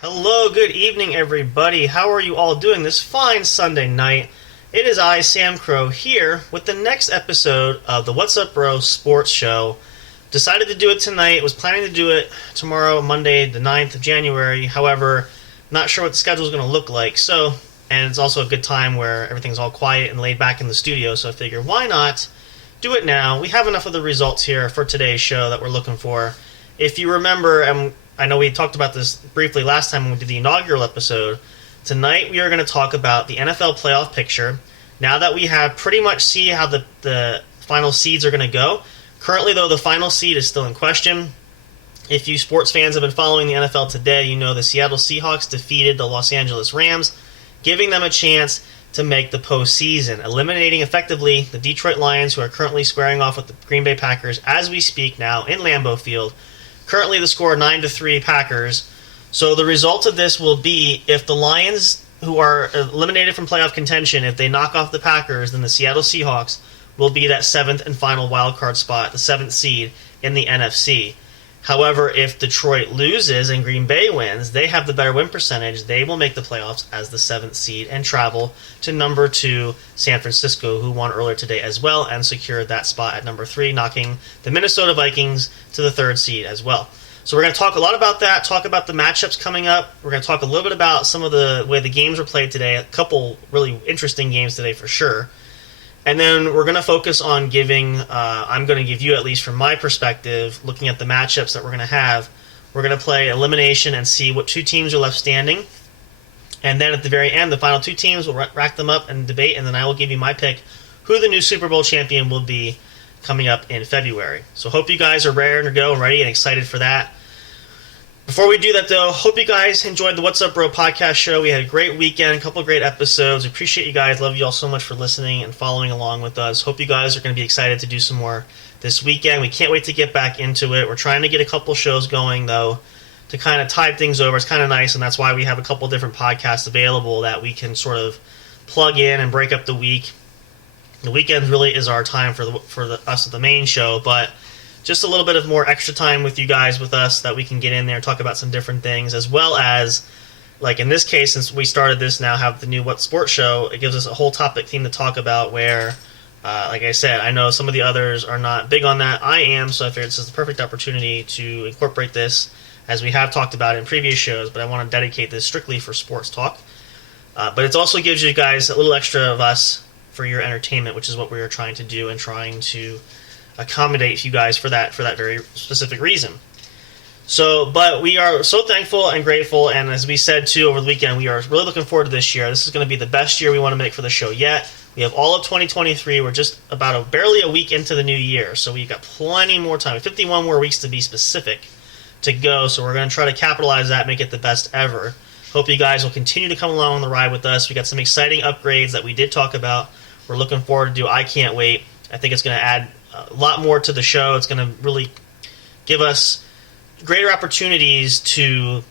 Hello, good evening, everybody. How are you all doing this fine Sunday night? It is I, Sam Crow, here with the next episode of the What's Up Bro Sports Show. Decided to do it tonight. Was planning to do it tomorrow, Monday, the 9th of January. However, not sure what the schedule is going to look like. And it's also a good time where everything's all quiet and laid back in the studio. So I figure, why not do it now? We have enough of the results here for today's show that we're looking for. If you remember, I know we talked about this briefly last time when we did the inaugural episode. Tonight we are going to talk about the NFL playoff picture. Now that we have pretty much see how the final seeds are going to go. Currently, though, the final seed is still in question. If you sports fans have been following the NFL today, you know the Seattle Seahawks defeated the Los Angeles Rams, giving them a chance to make the postseason, eliminating effectively the Detroit Lions, who are currently squaring off with the Green Bay Packers as we speak now in Lambeau Field. Currently, the score 9-3 Packers. So the result of this will be if the Lions, who are eliminated from playoff contention, if they knock off the Packers, then the Seattle Seahawks will be that seventh and final wildcard spot, the seventh seed in the NFC. However, if Detroit loses and Green Bay wins, they have the better win percentage. They will make the playoffs as the seventh seed and travel to number 2 San Francisco, who won earlier today as well and secured that spot at number 3, knocking the Minnesota Vikings to the third seed as well. So we're going to talk a lot about that, talk about the matchups coming up. We're going to talk a little bit about some of the way the games were played today, a couple really interesting games today for sure. And then we're going to focus on I'm going to give you, at least from my perspective, looking at the matchups that we're going to have. We're going to play elimination and see what 2 teams are left standing. And then at the very end, the final 2 teams will rack them up and debate, and then I will give you my pick who the new Super Bowl champion will be coming up in February. So hope you guys are raring to go, ready, and excited for that. Before we do that, though, hope you guys enjoyed the What's Up Bro podcast show. We had a great weekend, a couple of great episodes. Appreciate you guys. Love you all so much for listening and following along with us. Hope you guys are going to be excited to do some more this weekend. We can't wait to get back into it. We're trying to get a couple shows going, though, to kind of tide things over. It's kind of nice, and that's why we have a couple different podcasts available that we can sort of plug in and break up the week. The weekend really is our time for us at the main show, but just a little bit of more extra time with you guys, with us, that we can get in there and talk about some different things, as well as, like in this case, since we started this now, have the new What Sports Show, it gives us a whole topic theme to talk about where, like I said, I know some of the others are not big on that. I am, so I figured this is the perfect opportunity to incorporate this, as we have talked about in previous shows, but I want to dedicate this strictly for sports talk. But it also gives you guys a little extra of us for your entertainment, which is what we are trying to do and trying to accommodate you guys for that very specific reason. But we are so thankful and grateful, and as we said too over the weekend, we are really looking forward to this year. This is going to be the best year we want to make for the show yet. We have all of 2023. We're just about barely a week into the new year, so we've got plenty more time, 51 more weeks to be specific, to go. So we're going to try to capitalize that, make it the best ever. Hope you guys will continue to come along on the ride with us. We got some exciting upgrades that we did talk about. We're looking forward to do. I can't wait. I think it's going to add a lot more to the show. It's going to really give us greater opportunities to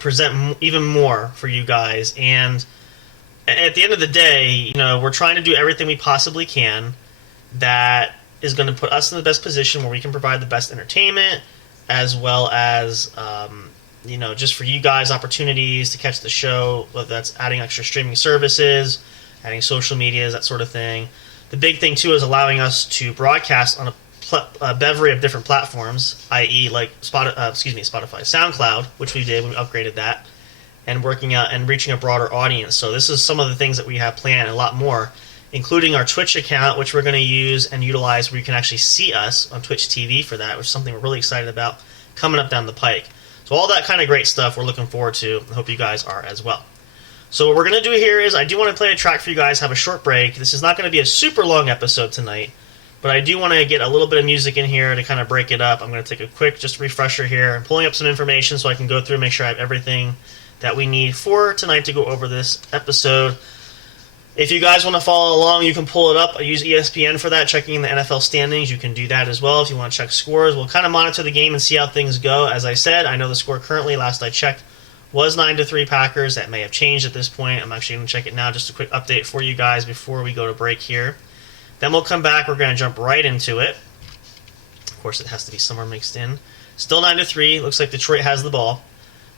present even more for you guys. And at the end of the day, we're trying to do everything we possibly can that is going to put us in the best position where we can provide the best entertainment, as well as just for you guys, opportunities to catch the show, whether that's adding extra streaming services, adding social medias, that sort of thing. The big thing, too, is allowing us to broadcast on a beverage of different platforms, i.e. like Spotify, SoundCloud, which we did, we upgraded that, and working out and reaching a broader audience. So this is some of the things that we have planned, and a lot more, including our Twitch account, which we're going to use and utilize where you can actually see us on Twitch TV for that, which is something we're really excited about coming up down the pike. So all that kind of great stuff we're looking forward to. I hope you guys are as well. So what we're going to do here is I do want to play a track for you guys, have a short break. This is not going to be a super long episode tonight, but I do want to get a little bit of music in here to kind of break it up. I'm going to take a quick just refresher here. I'm pulling up some information so I can go through and make sure I have everything that we need for tonight to go over this episode. If you guys want to follow along, you can pull it up. I use ESPN for that, checking the NFL standings. You can do that as well if you want to check scores. We'll kind of monitor the game and see how things go. As I said, I know the score currently, last I checked, was 9-3 Packers. That may have changed at this point. I'm actually going to check it now. Just a quick update for you guys before we go to break here. Then we'll come back. We're going to jump right into it. Of course, it has to be somewhere mixed in. Still 9-3. Looks like Detroit has the ball.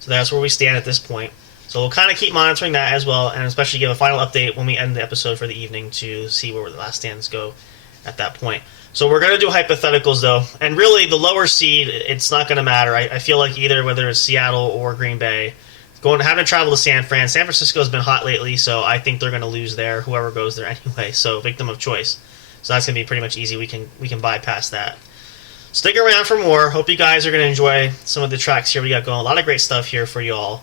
So that's where we stand at this point. So we'll kind of keep monitoring that as well, and especially give a final update when we end the episode for the evening to see where the last stands go at that point. So we're going to do hypotheticals, though. And really, the lower seed, it's not going to matter. I feel like either, whether it's Seattle or Green Bay, having to travel to San Fran. San Francisco has been hot lately, so I think they're going to lose there, whoever goes there anyway. So victim of choice. So that's going to be pretty much easy. We can bypass that. Stick around for more. Hope you guys are going to enjoy some of the tracks here we got going. A lot of great stuff here for you all.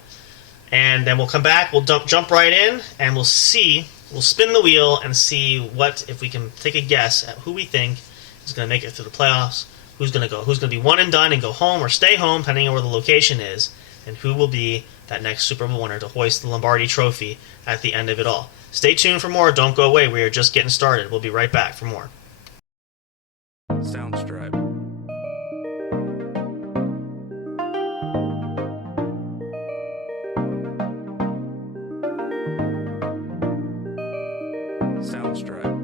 And then we'll come back, we'll jump right in, and we'll spin the wheel and see if we can take a guess at who we think is going to make it through the playoffs, who's going to be one and done and go home or stay home, depending on where the location is, and who will be that next Super Bowl winner to hoist the Lombardi Trophy at the end of it all. Stay tuned for more. Don't go away. We are just getting started. We'll be right back for more. Soundstripe. Soundstripe.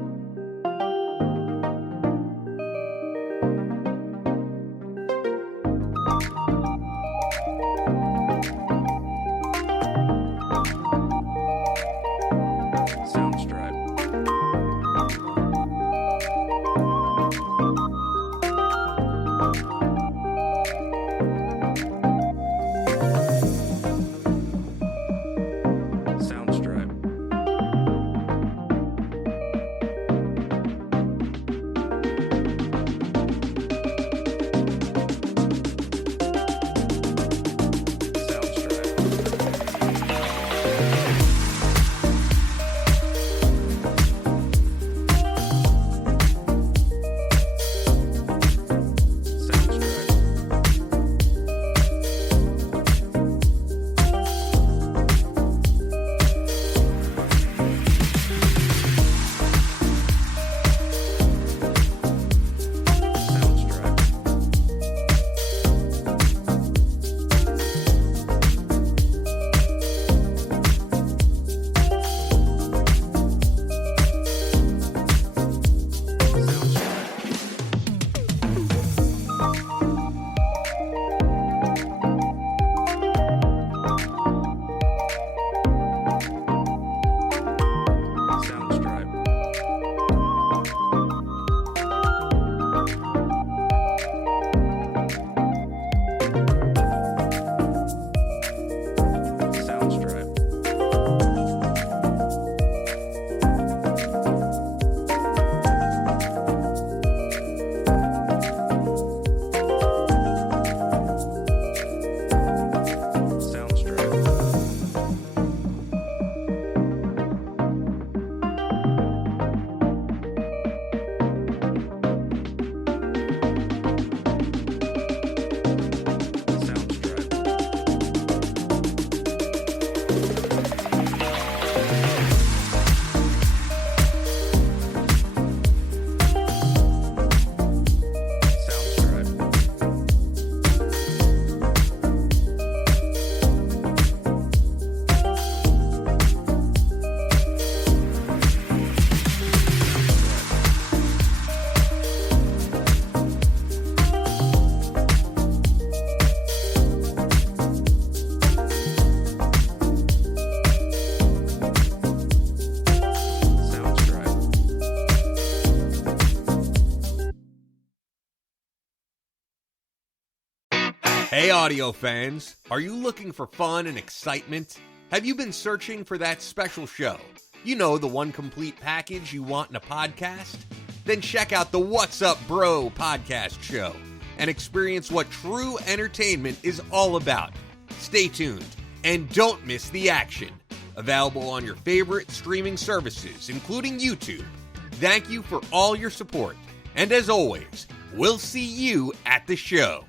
Hey audio fans, are you looking for fun and excitement? Have you been searching for that special show? You know, the one complete package you want in a podcast? Then check out the What's Up Bro podcast show and experience what true entertainment is all about. Stay tuned and don't miss the action. Available on your favorite streaming services, including YouTube. Thank you for all your support. And as always, we'll see you at the show.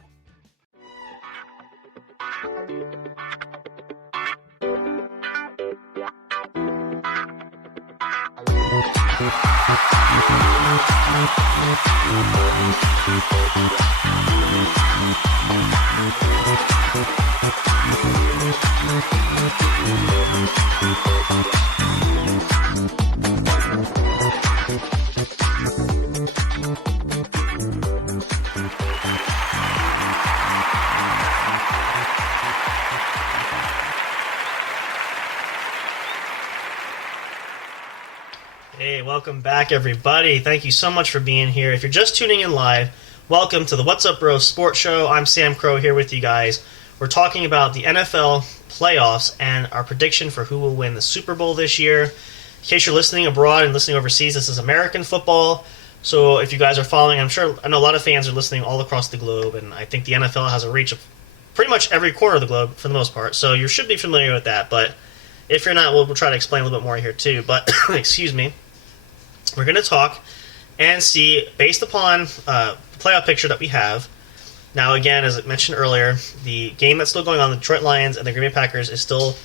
Hey, welcome back, everybody. Thank you so much for being here. If you're just tuning in live, welcome to the What's Up Bro Sports Show. I'm Sam Crow here with you guys. We're talking about the NFL playoffs and our prediction for who will win the Super Bowl this year. In case you're listening abroad and listening overseas, this is American football. So if you guys are following, I know a lot of fans are listening all across the globe, and I think the NFL has a reach of pretty much every corner of the globe for the most part. So you should be familiar with that. But if you're not, we'll try to explain a little bit more here too. But excuse me. We're going to talk and see, based upon the playoff picture that we have. Now, again, as I mentioned earlier, the game that's still going on, the Detroit Lions and the Green Bay Packers, is still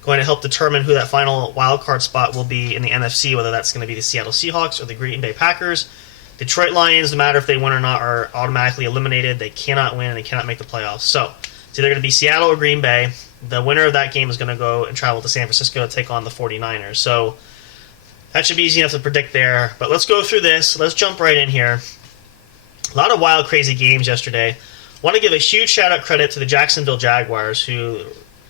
going to help determine who that final wild card spot will be in the NFC, whether that's going to be the Seattle Seahawks or the Green Bay Packers. Detroit Lions, no matter if they win or not, are automatically eliminated. They cannot win and they cannot make the playoffs. So it's either going to be Seattle or Green Bay. The winner of that game is going to go and travel to San Francisco to take on the 49ers. So that should be easy enough to predict there. But let's go through this. Let's jump right in here. A lot of wild, crazy games yesterday. I want to give a huge shout-out credit to the Jacksonville Jaguars, who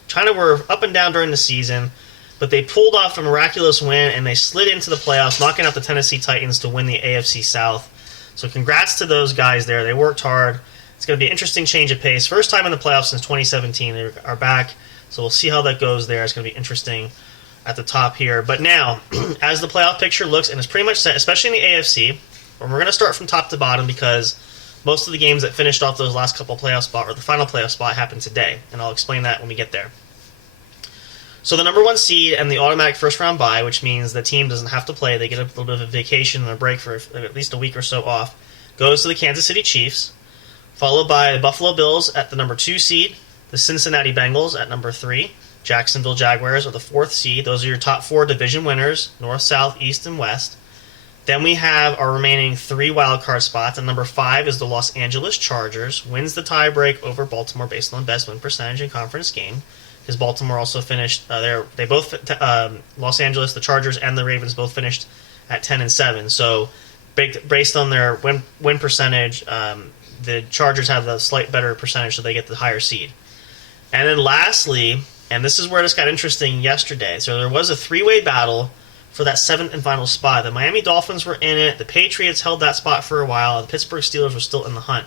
kind of were up and down during the season, but they pulled off a miraculous win, and they slid into the playoffs, knocking out the Tennessee Titans to win the AFC South. So congrats to those guys there. They worked hard. It's going to be an interesting change of pace. First time in the playoffs since 2017. They are back, so we'll see how that goes there. It's going to be interesting at the top here. But now, as the playoff picture looks, and it's pretty much set, especially in the AFC, and we're going to start from top to bottom because most of the games that finished off those last couple playoff spot, or the final playoff spot, happened today, and I'll explain that when we get there. So the number one seed and the automatic first-round bye, which means the team doesn't have to play, they get a little bit of a vacation and a break for at least a week or so off, goes to the Kansas City Chiefs, followed by the Buffalo Bills at the number 2 seed, the Cincinnati Bengals at number 3, Jacksonville Jaguars are the 4th seed. Those are your top 4 division winners, North, South, East, and West. Then we have our remaining 3 wildcard spots, and number 5 is the Los Angeles Chargers, wins the tiebreak over Baltimore based on best win percentage in conference game, because Baltimore also finished, Los Angeles, the Chargers, and the Ravens both finished at 10-7. So based on their win percentage, the Chargers have the slight better percentage, so they get the higher seed. And then lastly, and this is where this got interesting yesterday. So there was a 3-way battle for that 7th and final spot. The Miami Dolphins were in it. The Patriots held that spot for a while. The Pittsburgh Steelers were still in the hunt.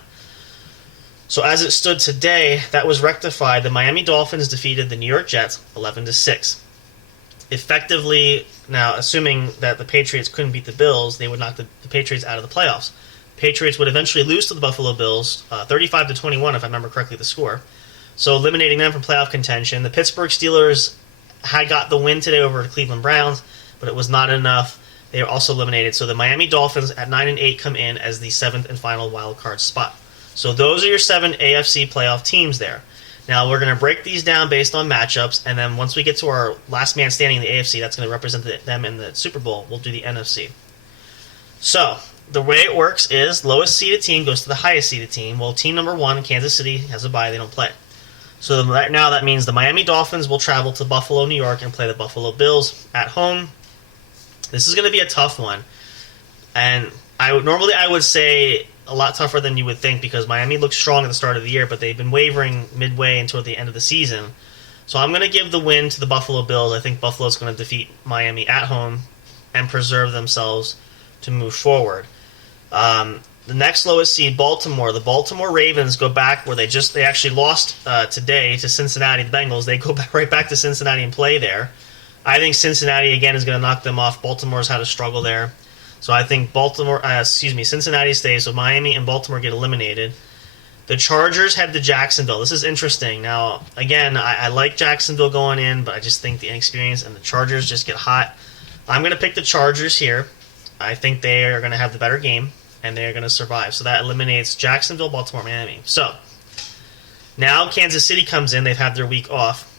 So as it stood today, that was rectified. The Miami Dolphins defeated the New York Jets 11-6. Effectively, now assuming that the Patriots couldn't beat the Bills, they would knock the Patriots out of the playoffs. Patriots would eventually lose to the Buffalo Bills, 35-21 if I remember correctly the score. So eliminating them from playoff contention. The Pittsburgh Steelers had got the win today over the Cleveland Browns, but it was not enough. They were also eliminated. So the Miami Dolphins at 9-8 come in as the 7th and final wild card spot. So those are your 7 AFC playoff teams there. Now we're going to break these down based on matchups, and then once we get to our last man standing in the AFC, that's going to represent them in the Super Bowl. We'll do the NFC. So the way it works is lowest seeded team goes to the highest seeded team. Well, team number 1, Kansas City, has a bye. They don't play. So right now that means the Miami Dolphins will travel to Buffalo, New York, and play the Buffalo Bills at home. This is going to be a tough one. And I would say a lot tougher than you would think because Miami looked strong at the start of the year, but they've been wavering midway and toward the end of the season. So I'm going to give the win to the Buffalo Bills. I think Buffalo's going to defeat Miami at home and preserve themselves to move forward. The next lowest seed, Baltimore. The Baltimore Ravens go back where they actually lost today to Cincinnati, the Bengals. They go right back to Cincinnati and play there. I think Cincinnati, again, is going to knock them off. Baltimore's had a struggle there. So I think Cincinnati stays, so Miami and Baltimore get eliminated. The Chargers head to Jacksonville. This is interesting. Now, again, I like Jacksonville going in, but I just think the inexperience and the Chargers just get hot. I'm going to pick the Chargers here. I think they are going to have the better game, and they are going to survive. So that eliminates Jacksonville, Baltimore, Miami. So now Kansas City comes in. They've had their week off.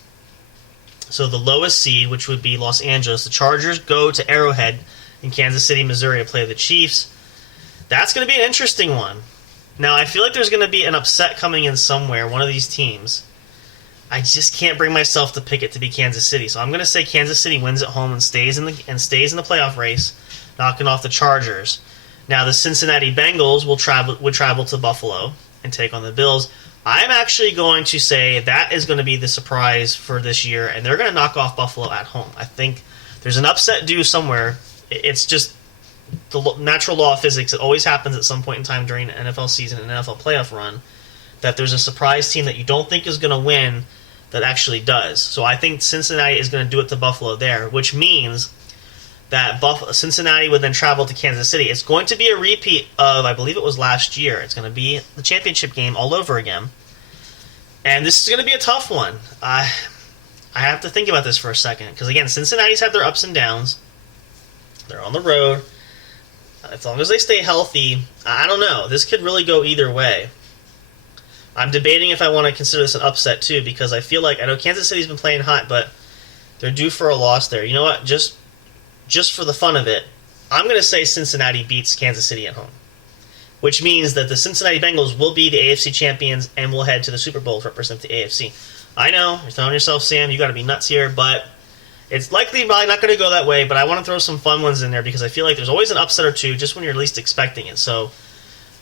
So the lowest seed, which would be Los Angeles, the Chargers go to Arrowhead in Kansas City, Missouri to play the Chiefs. That's going to be an interesting one. Now, I feel like there's going to be an upset coming in somewhere, one of these teams. I just can't bring myself to pick it to be Kansas City. So I'm going to say Kansas City wins at home and stays in the playoff race, knocking off the Chargers. Now, the Cincinnati Bengals would travel to Buffalo and take on the Bills. I'm actually going to say that is going to be the surprise for this year, and they're going to knock off Buffalo at home. I think there's an upset due somewhere. It's just the natural law of physics. It always happens at some point in time during an NFL season, an NFL playoff run, that there's a surprise team that you don't think is going to win that actually does. So I think Cincinnati is going to do it to Buffalo there, which means that Cincinnati would then travel to Kansas City. It's going to be a repeat of, I believe it was last year. It's going to be the championship game all over again. And this is going to be a tough one. I have to think about this for a second, because again, Cincinnati's had their ups and downs. They're on the road. As long as they stay healthy, I don't know. This could really go either way. I'm debating if I want to consider this an upset too, because I feel like, I know Kansas City's been playing hot, but they're due for a loss there. You know what? Just for the fun of it, I'm going to say Cincinnati beats Kansas City at home, which means that the Cincinnati Bengals will be the AFC champions and will head to the Super Bowl to represent the AFC. I know, you're telling yourself, Sam, you got to be nuts here, but it's likely probably not going to go that way, but I want to throw some fun ones in there because I feel like there's always an upset or two just when you're least expecting it. So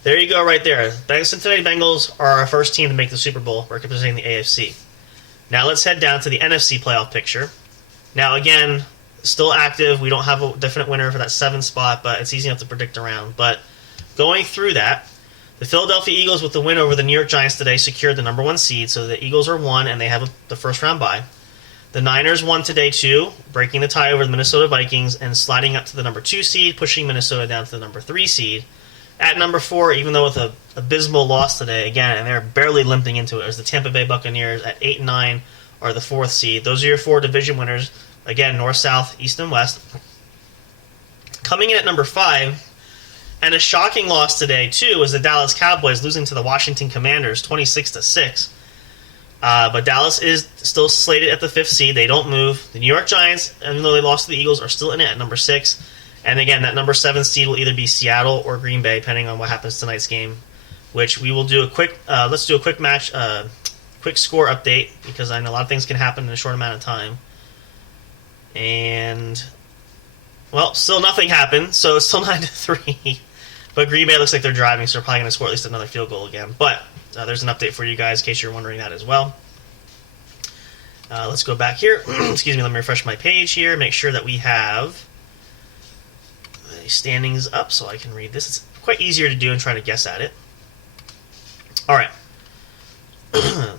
there you go right there. The Cincinnati Bengals are our first team to make the Super Bowl, representing the AFC. Now let's head down to the NFC playoff picture. Now again, still active. We don't have a definite winner for that 7th spot, but it's easy enough to predict around. But going through that, the Philadelphia Eagles with the win over the New York Giants today secured the number 1 seed, so the Eagles are 1 and they have the first round bye. The Niners won today too, breaking the tie over the Minnesota Vikings and sliding up to the number 2 seed, pushing Minnesota down to the number 3 seed. At number 4, even though with an abysmal loss today, again, and they're barely limping into it, as the Tampa Bay Buccaneers at 8 and 9 are the 4th seed. Those are your 4 division winners. Again, North, South, East, and West. Coming in at number 5, and a shocking loss today too, was the Dallas Cowboys losing to the Washington Commanders 26-6. But Dallas is still slated at the 5th seed. They don't move. The New York Giants, even though they lost to the Eagles, are still in it at number 6. And again, that number 7 seed will either be Seattle or Green Bay, depending on what happens tonight's game. Which we will do a quick. Let's do a quick quick score update, because I know a lot of things can happen in a short amount of time. And well, still nothing happened, so it's still 9-3. But Green Bay looks like they're driving, so they're probably going to score at least another field goal again. But there's an update for you guys in case you're wondering that as well. Let's go back here. Excuse me, let me refresh my page here. Make sure that we have the standings up so I can read this. It's quite easier to do than trying to guess at it. All right.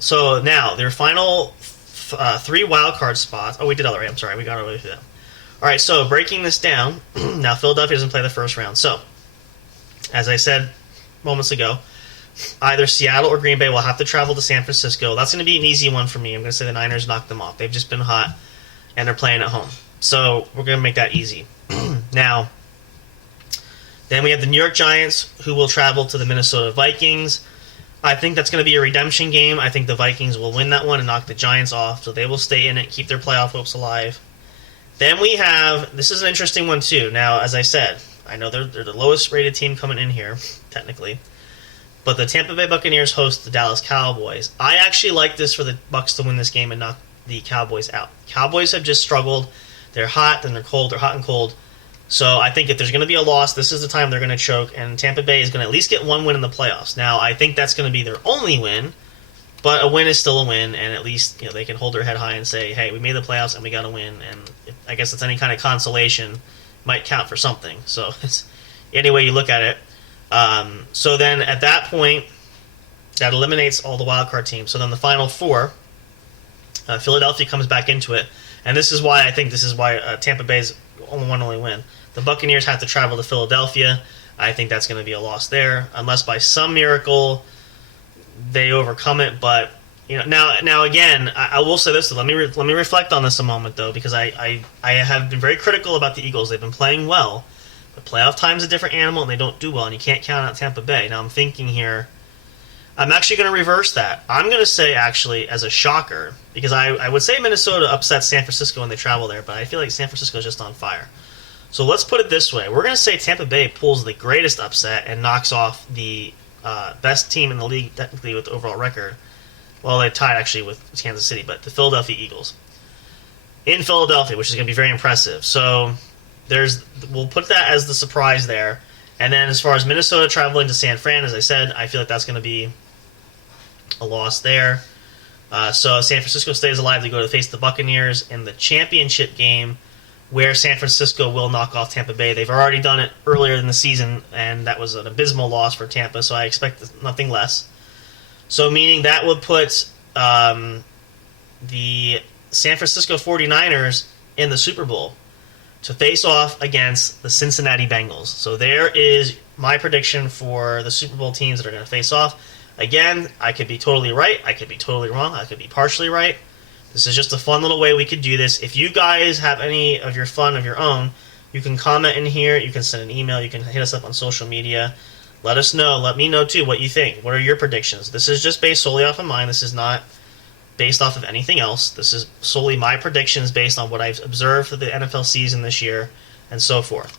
So now, their final 3 wildcard spots. Oh, we did all right. I'm sorry. We got all the way through that. All right, so breaking this down. Now, Philadelphia doesn't play the first round. So, as I said moments ago, either Seattle or Green Bay will have to travel to San Francisco. That's going to be an easy one for me. I'm going to say the Niners knocked them off. They've just been hot, and they're playing at home. So we're going to make that easy. Now, then we have the New York Giants, who will travel to the Minnesota Vikings. I think that's going to be a redemption game. I think the Vikings will win that one and knock the Giants off, so they will stay in it, keep their playoff hopes alive. Then we have, this is an interesting one too. Now, as I said, I know they're the lowest rated team coming in here, technically. But the Tampa Bay Buccaneers host the Dallas Cowboys. I actually like this for the Bucs to win this game and knock the Cowboys out. Cowboys have just struggled. They're hot, then they're cold. They're hot and cold. So I think if there's going to be a loss, this is the time they're going to choke, and Tampa Bay is going to at least get one win in the playoffs. Now, I think that's going to be their only win, but a win is still a win, and at least they can hold their head high and say, hey, we made the playoffs and we got a win, and I guess it's any kind of consolation might count for something. So it's any way you look at it. So then at that point, that eliminates all the wildcard teams. So then the final 4, Philadelphia comes back into it, and this is why Tampa Bay's only win. The Buccaneers have to travel to Philadelphia. I think that's going to be a loss there, unless by some miracle they overcome it. But now again, I will say this. Let me reflect on this a moment though, because I have been very critical about the Eagles. They've been playing well, but playoff time's a different animal, and they don't do well, and you can't count out Tampa Bay. Now I'm thinking here. I'm actually going to reverse that. I'm going to say, actually, as a shocker, because I would say Minnesota upsets San Francisco when they travel there, but I feel like San Francisco is just on fire. So let's put it this way. We're going to say Tampa Bay pulls the greatest upset and knocks off the best team in the league, technically, with the overall record. Well, they tied, actually, with Kansas City, but the Philadelphia Eagles. In Philadelphia, which is going to be very impressive. So we'll put that as the surprise there. And then as far as Minnesota traveling to San Fran, as I said, I feel like that's going to be a loss there. So San Francisco stays alive. They go to face the Buccaneers in the championship game, where San Francisco will knock off Tampa Bay. They've already done it earlier in the season, and that was an abysmal loss for Tampa, so I expect nothing less. So meaning that would put the San Francisco 49ers in the Super Bowl to face off against the Cincinnati Bengals. So there is my prediction for the Super Bowl teams that are going to face off. Again, I could be totally right. I could be totally wrong. I could be partially right. This is just a fun little way we could do this. If you guys have any of your fun of your own, you can comment in here. You can send an email. You can hit us up on social media. Let us know. Let me know, too, what you think. What are your predictions? This is just based solely off of mine. This is not based off of anything else. This is solely my predictions based on what I've observed for the NFL season this year and so forth.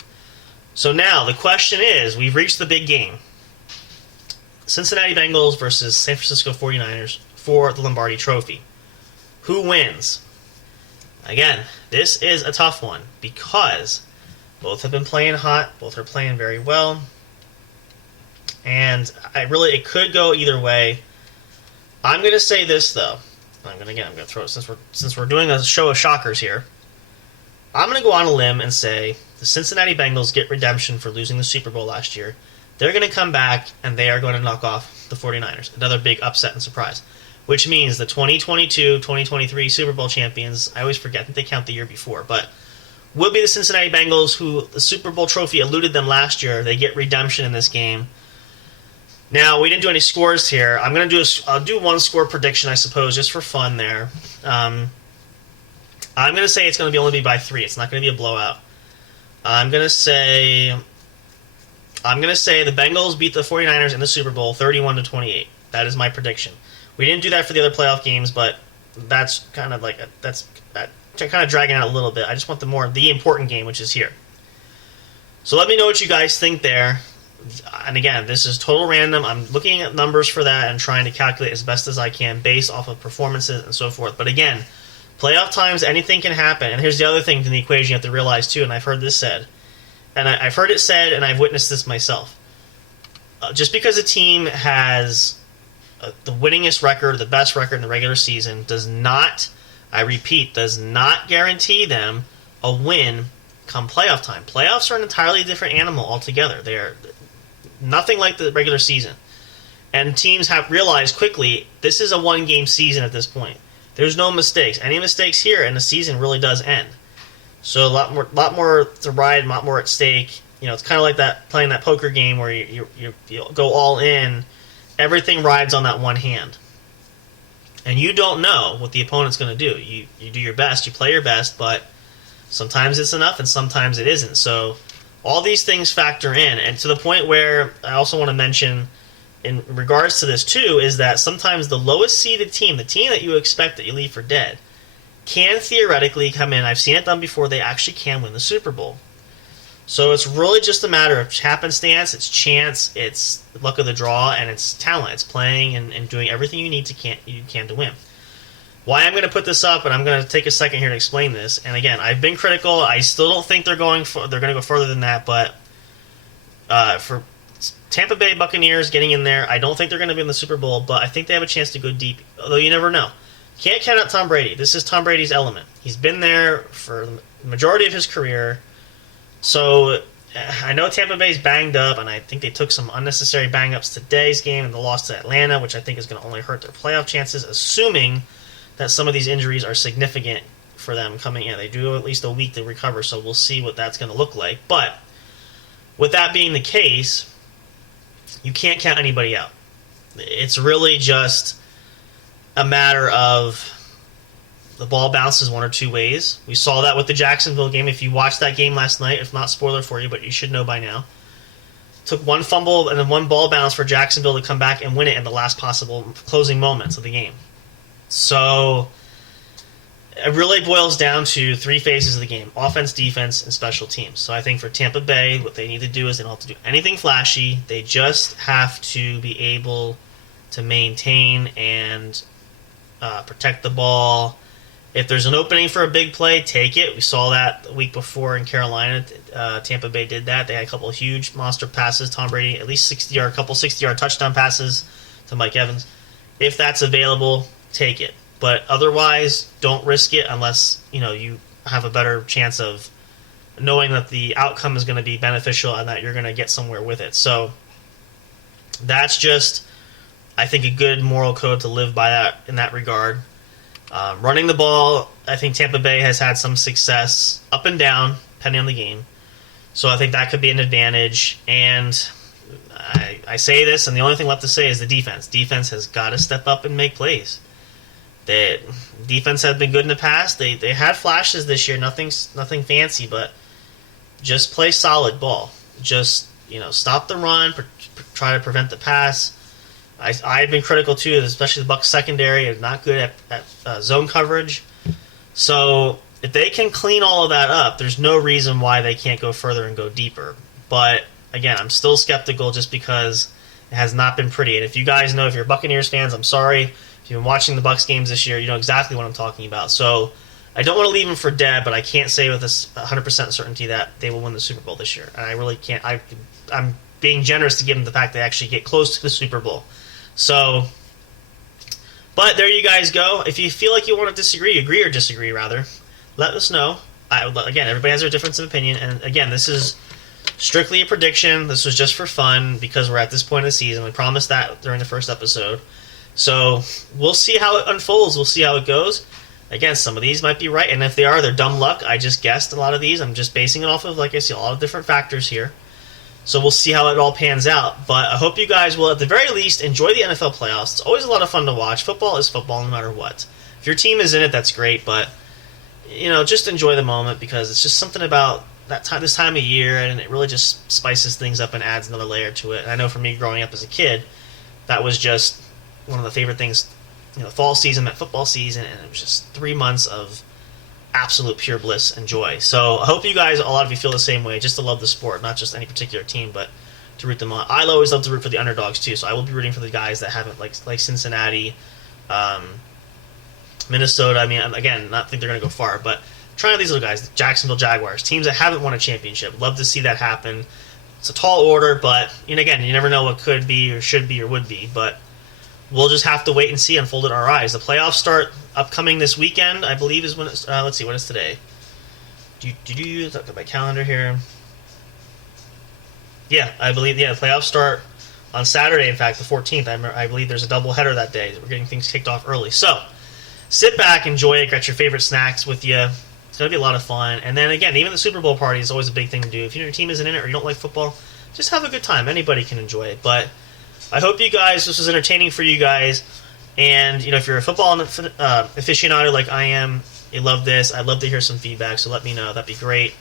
So now the question is, we've reached the big game. Cincinnati Bengals versus San Francisco 49ers for the Lombardi Trophy. Who wins? Again, this is a tough one because both have been playing hot. Both are playing very well. And it could go either way. I'm going to say this, though. I'm going to throw it, since we're doing a show of shockers here. I'm going to go on a limb and say the Cincinnati Bengals get redemption for losing the Super Bowl last year. They're going to come back, and they are going to knock off the 49ers. Another big upset and surprise. Which means the 2022-2023 Super Bowl champions, I always forget that they count the year before, but will be the Cincinnati Bengals, who the Super Bowl trophy eluded them last year. They get redemption in this game. Now, we didn't do any scores here. I'll do one score prediction, I suppose, just for fun there. I'm going to say it's going to only be by 3. It's not going to be a blowout. I'm going to say the Bengals beat the 49ers in the Super Bowl 31-28. That is my prediction. We didn't do that for the other playoff games, but that's kind of dragging out a little bit. I just want the important game, which is here. So let me know what you guys think there. And again, this is total random. I'm looking at numbers for that and trying to calculate as best as I can based off of performances and so forth. But again, playoff times, anything can happen. And here's the other thing in the equation you have to realize too, and I've heard this said. And I've heard it said, and I've witnessed this myself. Just because a team has the winningest record, the best record in the regular season, does not guarantee them a win come playoff time. Playoffs are an entirely different animal altogether. They are nothing like the regular season. And teams have realized quickly this is a one-game season at this point. There's no mistakes. Any mistakes here, and the season really does end. So a lot more to ride, a lot more at stake. It's kind of like that playing that poker game where you go all in. Everything rides on that one hand. And you don't know what the opponent's going to do. You do your best, you play your best, but sometimes it's enough and sometimes it isn't. So all these things factor in. And to the point where I also want to mention in regards to this too is that sometimes the lowest seeded team, the team that you expect that you leave for dead, can theoretically come in. I've seen it done before. They actually can win the Super Bowl. So it's really just a matter of happenstance, it's chance, it's luck of the draw, and it's talent. It's playing and doing everything you can to win. Why I'm going to put this up, and I'm going to take a second here to explain this. And again, I've been critical. I still don't think they're going to go further than that. But for Tampa Bay Buccaneers getting in there, I don't think they're going to be in the Super Bowl. But I think they have a chance to go deep. Although you never know. Can't count out Tom Brady. This is Tom Brady's element. He's been there for the majority of his career. So I know Tampa Bay's banged up, and I think they took some unnecessary bang-ups today's game and the loss to Atlanta, which I think is going to only hurt their playoff chances, assuming that some of these injuries are significant for them coming in. They do have at least a week to recover, so we'll see what that's going to look like. But with that being the case, you can't count anybody out. It's really just a matter of the ball bounces one or two ways. We saw that with the Jacksonville game. If you watched that game last night, if not spoiler for you, but you should know by now. Took one fumble and then one ball bounce for Jacksonville to come back and win it in the last possible closing moments of the game. So it really boils down to three phases of the game: offense, defense, and special teams. So I think for Tampa Bay, what they need to do is they don't have to do anything flashy. They just have to be able to maintain and protect the ball. If there's an opening for a big play, take it. We saw that the week before in Carolina. Tampa Bay did that. They had a couple of huge monster passes. Tom Brady, at least 60-yard, a couple 60-yard touchdown passes to Mike Evans. If that's available, take it. But otherwise, don't risk it unless you have a better chance of knowing that the outcome is going to be beneficial and that you're going to get somewhere with it. So that's just, I think, a good moral code to live by that in that regard. Running the ball, I think Tampa Bay has had some success up and down, depending on the game. So I think that could be an advantage. And I say this, and the only thing left to say is the defense. Defense has got to step up and make plays. The defense has been good in the past. They had flashes this year, nothing fancy, but just play solid ball. Just stop the run, try to prevent the pass. I've been critical too, especially the Bucs secondary is not good at zone coverage. So if they can clean all of that up, there's no reason why they can't go further and go deeper. But again, I'm still skeptical just because it has not been pretty. And if you guys know, if you're Buccaneers fans, I'm sorry. If you've been watching the Bucs games this year, you know exactly what I'm talking about. So I don't want to leave them for dead, but I can't say with 100% certainty that they will win the Super Bowl this year. And I really can't. I'm being generous to give them the fact they actually get close to the Super Bowl. So, but there you guys go. If you feel like you want to agree or disagree, rather, let us know. Again, everybody has their difference of opinion, and again, this is strictly a prediction. This was just for fun because we're at this point of the season. We promised that during the first episode. So we'll see how it unfolds. We'll see how it goes. Again, some of these might be right, and if they are, they're dumb luck. I just guessed a lot of these. I'm just basing it off of, like I see, a lot of different factors here. So we'll see how it all pans out. But I hope you guys will, at the very least, enjoy the NFL playoffs. It's always a lot of fun to watch. Football is football no matter what. If your team is in it, that's great. But, just enjoy the moment because it's just something about this time of year, and it really just spices things up and adds another layer to it. And I know for me growing up as a kid, that was just one of the favorite things. Fall season met football season, and it was just 3 months of absolute pure bliss and joy. So I hope you guys, a lot of you feel the same way, just to love the sport, not just any particular team, but to root them on. I always love to root for the underdogs too, so I will be rooting for the guys that haven't, like Cincinnati, Minnesota. I mean, again, not think they're going to go far, but trying these little guys, Jacksonville Jaguars, teams that haven't won a championship. Love to see that happen. It's a tall order, but again, you never know what could be or should be or would be, but we'll just have to wait and see unfold in our eyes. The playoffs start upcoming this weekend, I believe, is when it's... let's see, what is today? Look at my calendar here. Yeah, I believe, the playoffs start on Saturday, in fact, the 14th. I believe there's a doubleheader that day. We're getting things kicked off early. So, sit back, enjoy it, get your favorite snacks with you. It's going to be a lot of fun. And then, again, even the Super Bowl party is always a big thing to do. If your team isn't in it or you don't like football, just have a good time. Anybody can enjoy it. But I hope you guys, this was entertaining for you guys. And, if you're a football aficionado like I am, you love this, I'd love to hear some feedback, so let me know. That'd be great.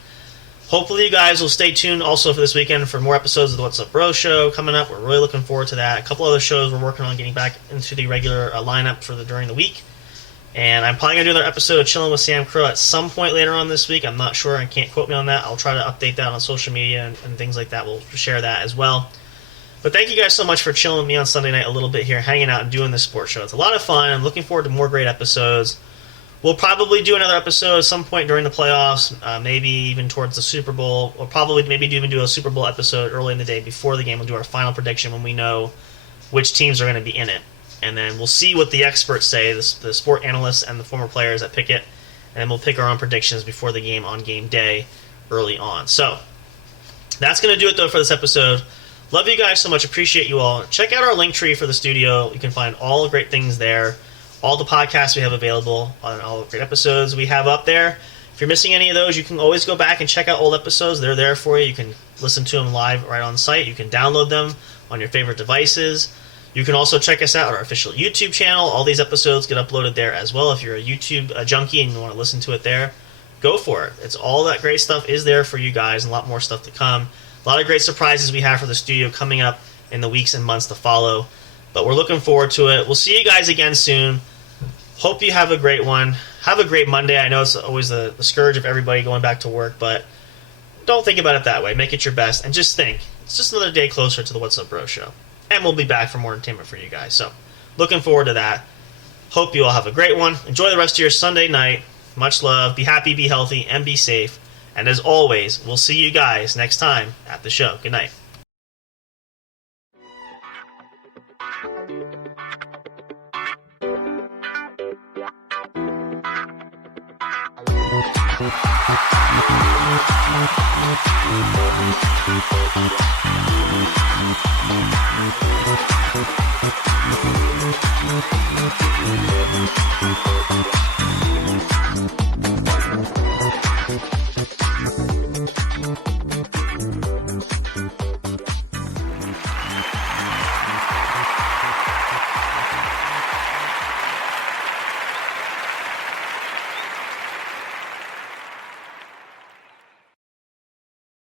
Hopefully you guys will stay tuned also for this weekend for more episodes of the What's Up Bro show coming up. We're really looking forward to that. A couple other shows we're working on getting back into the regular lineup for during the week. And I'm probably going to do another episode of Chilling with Sam Crow at some point later on this week. I'm not sure. I can't quote me on that. I'll try to update that on social media and things like that. We'll share that as well. But thank you guys so much for chilling with me on Sunday night a little bit here, hanging out and doing this sports show. It's a lot of fun. I'm looking forward to more great episodes. We'll probably do another episode at some point during the playoffs, maybe even towards the Super Bowl. We'll probably maybe even do a Super Bowl episode early in the day before the game. We'll do our final prediction when we know which teams are going to be in it. And then we'll see what the experts say, the sport analysts and the former players that pick it. And then we'll pick our own predictions before the game on game day early on. So that's going to do it, though, for this episode. Love you guys so much. Appreciate you all. Check out our link tree for the studio. You can find all the great things there. All the podcasts we have available on all the great episodes we have up there. If you're missing any of those, you can always go back and check out old episodes. They're there for you. You can listen to them live right on site. You can download them on your favorite devices. You can also check us out on our official YouTube channel. All these episodes get uploaded there as well. If you're a YouTube junkie and you want to listen to it there, go for it. It's all that great stuff is there for you guys, and a lot more stuff to come. A lot of great surprises we have for the studio coming up in the weeks and months to follow. But we're looking forward to it. We'll see you guys again soon. Hope you have a great one. Have a great Monday. I know it's always the scourge of everybody going back to work, but don't think about it that way. Make it your best, and just think, it's just another day closer to the What's Up Bro show. And we'll be back for more entertainment for you guys. So, looking forward to that. Hope you all have a great one. Enjoy the rest of your Sunday night. Much love. Be happy, be healthy, and be safe. And as always, we'll see you guys next time at the show. Good night.